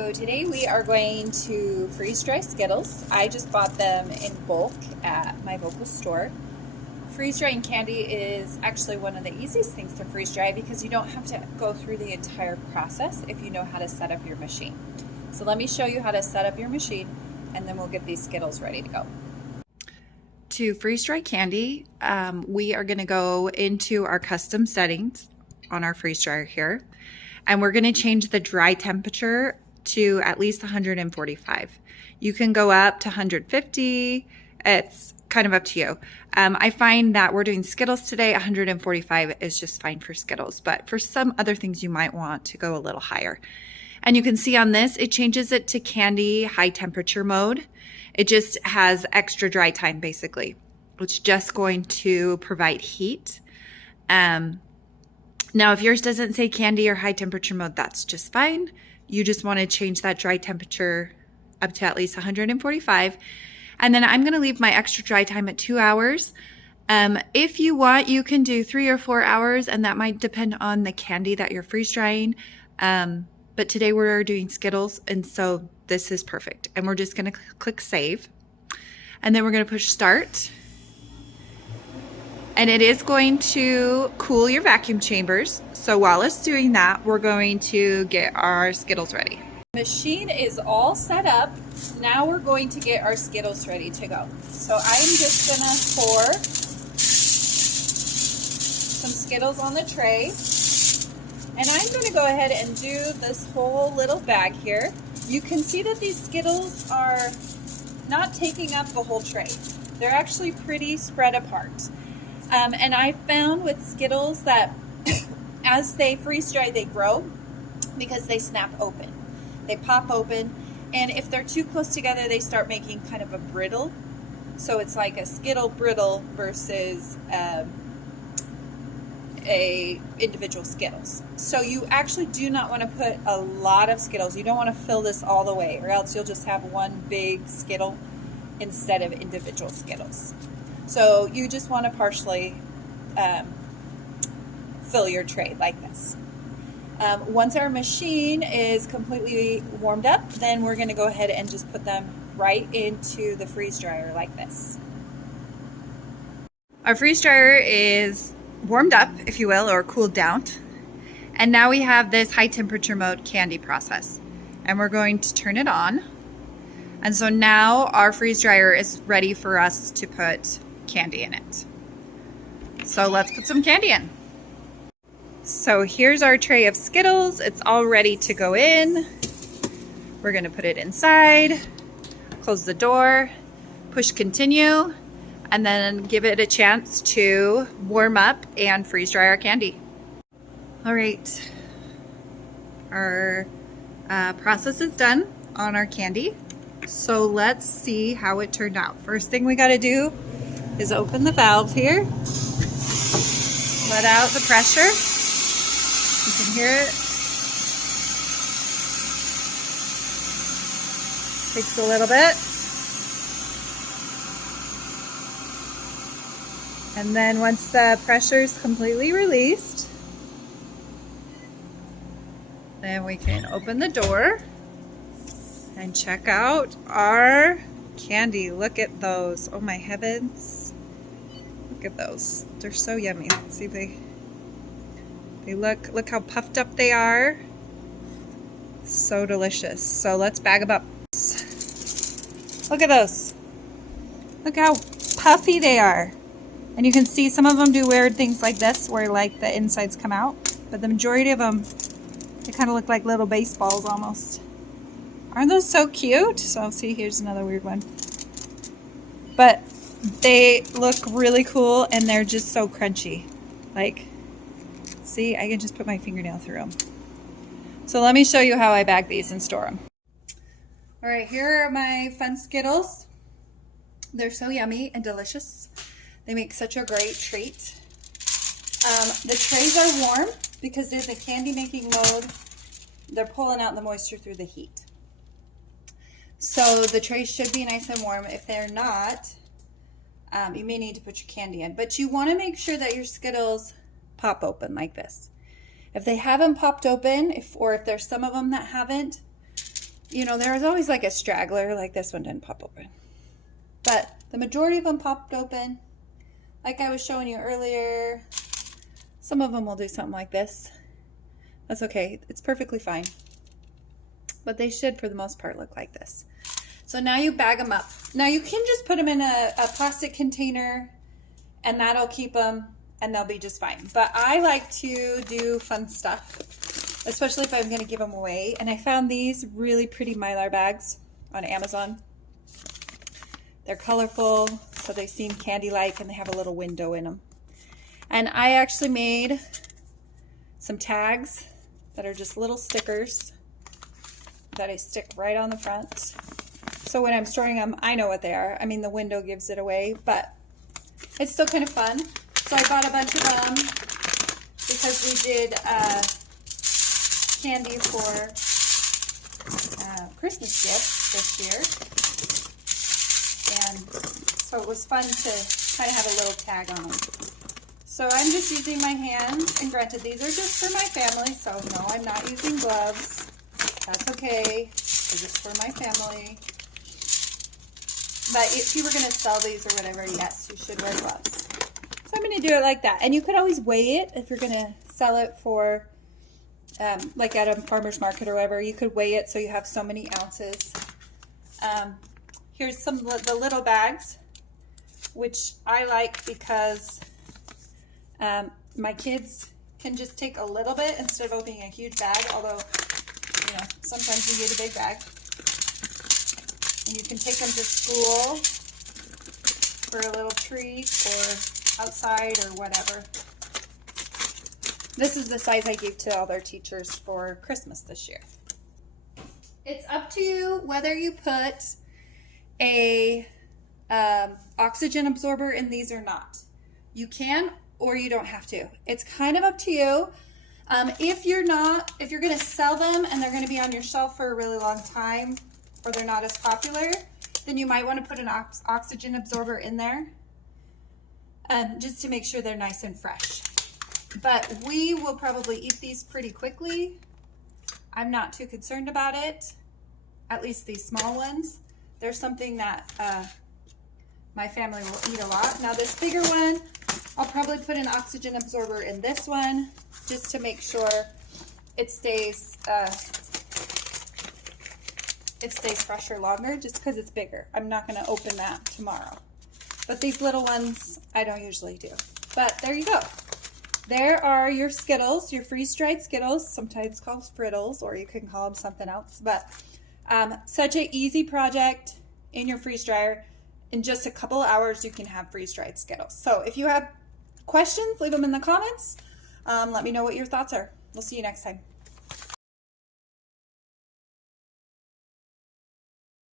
So today we are going to freeze dry Skittles. I just bought them in bulk at my local store. Freeze drying candy is actually one of the easiest things to freeze dry because you don't have to go through the entire process if you know how to set up your machine. So let me show you how to set up your machine and then we'll get these Skittles ready to go. To freeze dry candy, we are going to go into our custom settings on our freeze dryer here, and we're going to change the dry temperature to at least 145. You can go up to 150. It's kind of up to you. I find that we're doing Skittles today. 145 is just fine for Skittles, but for some other things you might want to go a little higher. And you can see on this, it changes it to candy high temperature mode. It just has extra dry time basically. It's just going to provide heat. Now if yours doesn't say candy or high temperature mode, that's just fine. You just want to change that dry temperature up to at least 145. And then I'm going to leave my extra dry time at 2 hours. If you want, you can do 3 or 4 hours, and that might depend on the candy that you're freeze drying. But today we're doing Skittles, and so this is perfect. And we're just going to click save. And then we're going to push start. And it is going to cool your vacuum chambers. So while it's doing that, we're going to get our Skittles ready. The machine is all set up. Now we're going to get our Skittles ready to go. So I'm just gonna pour some Skittles on the tray. And I'm gonna go ahead and do this whole little bag here. You can see that these Skittles are not taking up the whole tray. They're actually pretty spread apart. And I found with Skittles that as they freeze dry, they grow because they snap open. They pop open, and if they're too close together, they start making kind of a brittle. So it's like a Skittle brittle versus a individual Skittles. So you actually do not want to put a lot of Skittles. You don't want to fill this all the way, or else you'll just have one big Skittle instead of individual Skittles. So you just want to partially fill your tray like this. Once our machine is completely warmed up, then we're going to go ahead and just put them right into the freeze dryer like this. Our freeze dryer is warmed up, if you will, or cooled down. And now we have this high temperature mode candy process. And we're going to turn it on. And so now our freeze dryer is ready for us to put candy in it. So let's put some candy in. So here's our tray of Skittles. It's all ready to go in. We're gonna put it inside, close the door, push continue, and then give it a chance to warm up and freeze dry our candy. All right, our process is done on our candy. So let's see how it turned out. First thing we gotta do is open the valve here. Let out the pressure. You can hear it. Takes a little bit. And then once the pressure is completely released, then we can open the door and check out our candy. Look at those. Oh my heavens. Look at those. They're so yummy. Let's see if they look how puffed up they are. So delicious. So let's bag them up. Look at those. Look how puffy they are. And you can see some of them do weird things like this where like the insides come out, but the majority of them, they kind of look like little baseballs almost. Aren't those so cute? So see, here's another weird one. But they look really cool and they're just so crunchy. Like, see, I can just put my fingernail through them. So let me show you how I bag these and store them. All right, here are my fun Skittles. They're so yummy and delicious. They make such a great treat. The trays are warm because in the candy making mode, they're pulling out the moisture through the heat. So the trays should be nice and warm. If they're not, you may need to put your candy in. But you want to make sure that your Skittles pop open like this. If they haven't popped open, or if there's some of them that haven't, you know, there's always like a straggler, like this one didn't pop open. But the majority of them popped open. Like I was showing you earlier, some of them will do something like this. That's okay, it's perfectly fine. But they should, for the most part, look like this. So now you bag them up. Now you can just put them in a plastic container and that'll keep them and they'll be just fine. But I like to do fun stuff, especially if I'm gonna give them away. And I found these really pretty Mylar bags on Amazon. They're colorful, so they seem candy-like, and they have a little window in them. And I actually made some tags that are just little stickers that I stick right on the front. So when I'm storing them, I know what they are. I mean, the window gives it away, but it's still kind of fun. So I bought a bunch of them because we did candy for Christmas gifts this year. And so it was fun to kind of have a little tag on them. So I'm just using my hands, and granted these are just for my family, so no, I'm not using gloves. That's okay, they're just for my family. But if you were going to sell these or whatever, yes, you should wear gloves. So I'm going to do it like that. And you could always weigh it if you're going to sell it for, like at a farmer's market or whatever, you could weigh it so you have so many ounces. Here's some of the little bags, which I like because my kids can just take a little bit instead of opening a huge bag, although, you know, sometimes you need a big bag. And you can take them to school for a little treat or outside or whatever. This is the size I gave to all their teachers for Christmas this year. It's up to you whether you put a oxygen absorber in these or not. You can or you don't have to. It's kind of up to you. If you're going to sell them and they're going to be on your shelf for a really long time, or they're not as popular, then you might want to put an oxygen absorber in there just to make sure they're nice and fresh. But we will probably eat these pretty quickly. I'm not too concerned about it, at least these small ones. There's something that my family will eat a lot. Now this bigger one, I'll probably put an oxygen absorber in this one just to make sure it stays fresher longer, just because it's bigger. I'm not going to open that tomorrow. But these little ones, I don't usually do. But there you go. There are your Skittles, your freeze-dried Skittles, sometimes called Frittles, or you can call them something else. But such an easy project in your freeze dryer. In just a couple of hours, you can have freeze-dried Skittles. So if you have questions, leave them in the comments. Let me know what your thoughts are. We'll see you next time.